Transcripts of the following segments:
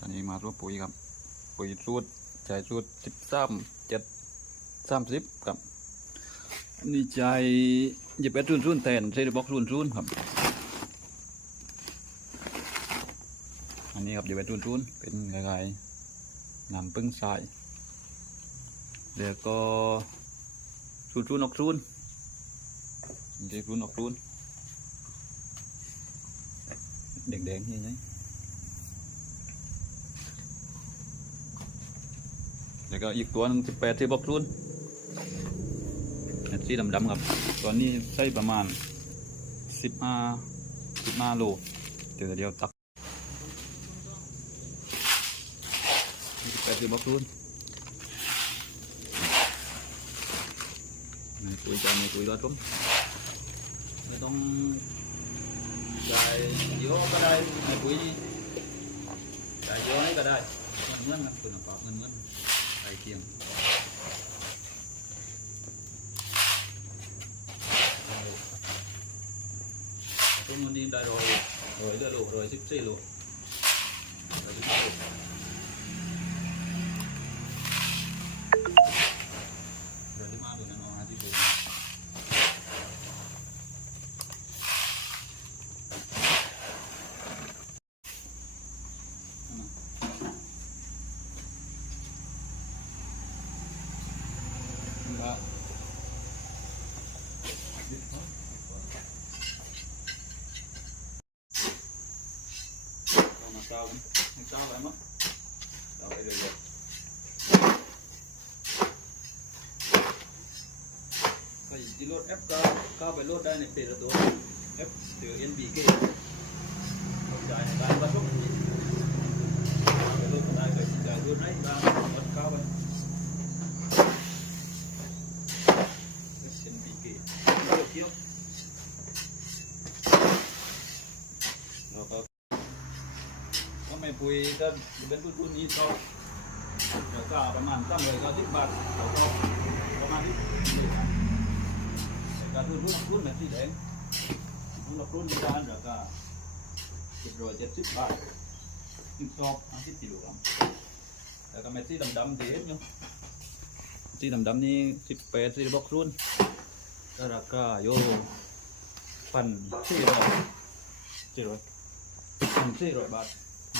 อันนี้มาตัวปุ๋ยครับ ปุ๋ยสูตรใช้สูตรสิบสามเจ็ดสามสิบครับอันนี้ใจยี่สิบเอ็ดศูนย์ศูนย์แทนเซนบ็อกศูนย์ศูนย์ครับ อันนี้ครับยี่สิบเอ็ดศูนย์ศูนย์เป็นคล้ายๆน้ำพึ่งทรายเดี๋ยวก็ศูนย์ศูนย์ออกศูนย์เดี๋ยวศูนย์ออกศูนย์แดงๆนี่ไง แล้วก็อีกตัวหนึงสิบแปดที่บอกทุนเม็ดสีดำๆครับ ตอนนี้ใช้ประมาณสิบห้าสิบห้าโลเดี๋ยวเดียวตักสิบแปดที่บอกทุนในปุ๋ยจานในปุ๋ยรอดผมไม่ต้องใส่เยอะก็ได้ในปุ๋ยใส่เยอะนี่ก็ได้เงินๆครับคุณภาพเงินเงต้น มันดีได้ร้อยร้อยเดือนโลร้อยสิบสี่โลร้อยสิบสี่โลร้อยสิบห้าโลนั่นเอาห้าสิบโลครับเอามาเจ้าให้เจ้าอะไรมั้งเจ้าไปเรื่อยๆไปที่รถแอ ปก็เข้าไปรถได้ในเพจตัวแอปเจอ NBK เข้าใจในการประชุมไปรถก็ได้ไปจ่ายรถให้ตามรถเข้าไป SNBK เราเที่ยวเราก็ก็ ไม่ปุ๋ยก็เป็นทุนๆนี้ก็เดี๋ยวก็ประมาณตั้งเลยก็สิบบาทเราก็ประมาณนี้แต่การทุนทุนทุนแบบที่แดงทุนละทุนที่ด้านเดี๋ยวก็เจ็ดร้อยเจ็ดสิบบาทสิบซอกห้าสิบกิโลกรัมแต่ก็ไม่ที่ดำเด็ดเนาะที่ดำๆนี่สิบแปดสิบบอกรุ่นก็ราคาโยพันสี่ร้อยเจ็ดร้อยพันสี่ร้อยบาท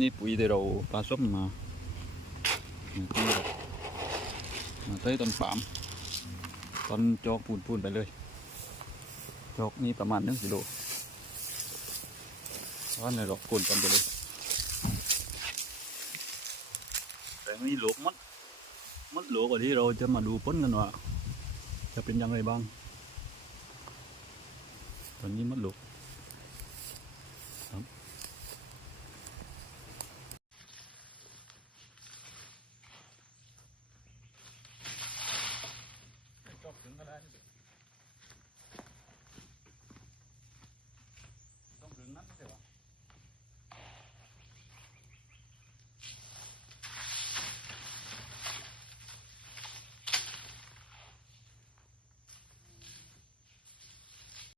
นี่ปุ๋ยที่เราผสมมาที่มาใต้ต้นปามต้นจอกปูนๆไปเลย จอกนี่ประมาณหนึ่งกิโลเพราะในเราปูนกันไปเลยแต่นี่หลกมัดมัดหลกกว่าที่เราจะมาดูพ้นกันว่าจะเป็นย่างไรบ้างตอนนี้มัดหลก